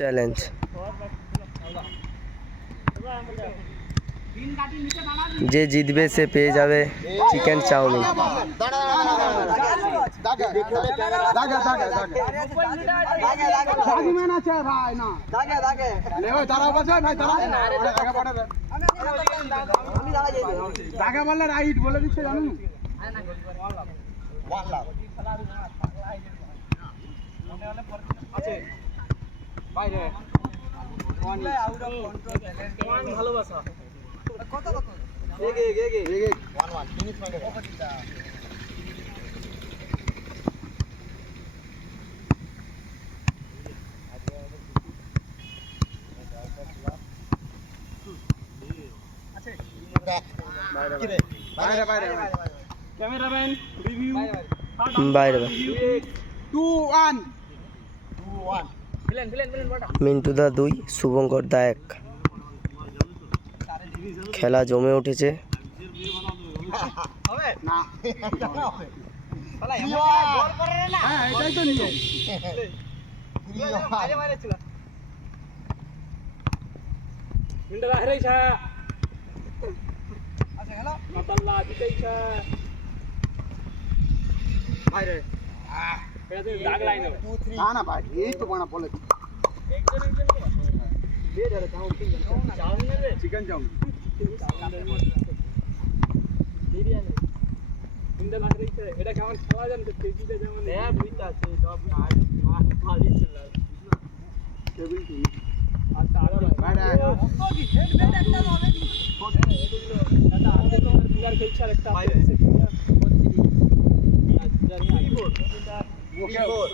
Challenge যে জিতবে সে পেয়ে যাবে চিকেন চাউমিন। ভালোবাসা কত কত ক্যামেরাম্যান রিভিউ বাইরে 2 1 মিন্টু দা 2, শুভঙ্কর দা 1। খেলা জমে উঠেছে। চিকেন চাউমিন এটা কেমন খেলা জানতে পেজিতে যেমন বুঝতে আছে আচ্ছা আরো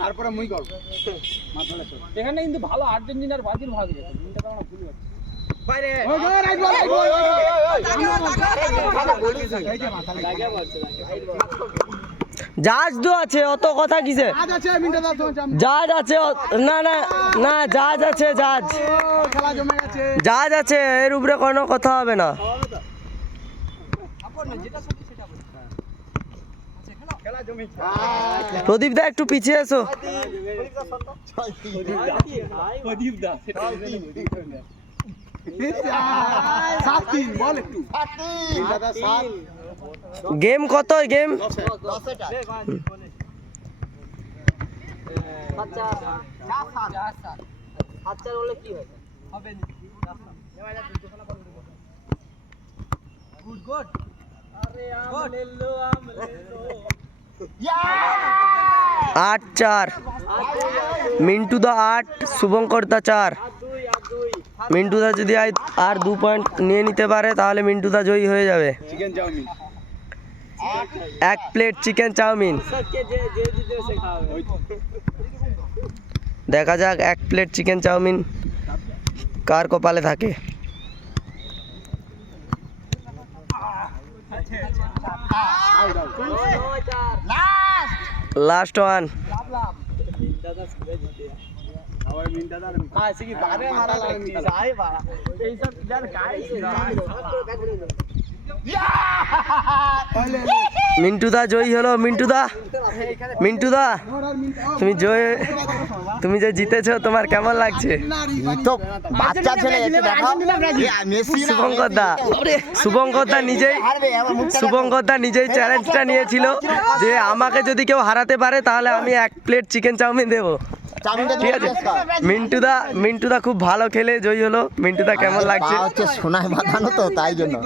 তারপরে মুই করব এখানে কিন্তু ভালো আর্জেন্টিনার ব্রাজিল ভাগ যেত তিনটা আমরা ভুল যাচ্ছি বাইরে ওই রাইট বল জাহাজ তো আছে, অত কথা কিসে? জাহাজ আছে, না না না, জাহাজ আছে, জাহাজ খেলা জমে গেছে, জাহাজ আছে, এর উপরে কোনো কথা হবে না। প্রদীপ দা একটু পিছিয়ে এসো। গেম কত? গেম आठ 4। मिंटू दा 8, शुभंकर दा 4। मिंटू दा যদি আর 2 পয়েন্ট নিয়ে নিতে পারে তাহলে মিন্টু দা জয়ী হয়ে যাবে। Chicken chowmein 1 plate chicken chowmein. দেখা যাক 1 প্লেট চিকেন চাউমিন কার কপালে থাকে। Last one. মিন্টু দা জয়ী হলো। মিন্টু দা তুমি যে জিতেছো তোমার কেমন লাগছে? শুভঙ্কর দা নিজেই চ্যালেঞ্জটা নিয়েছিল যে আমাকে যদি কেউ হারাতে পারে তাহলে আমি 1 প্লেট চিকেন চাউমিন দেবো। ঠিক আছে, মিন্টু দা খুব ভালো খেলে জয়ী হলো। মিন্টু দা কেমন লাগছে? সোনায় বাঁধানো তো, তাই জন্য।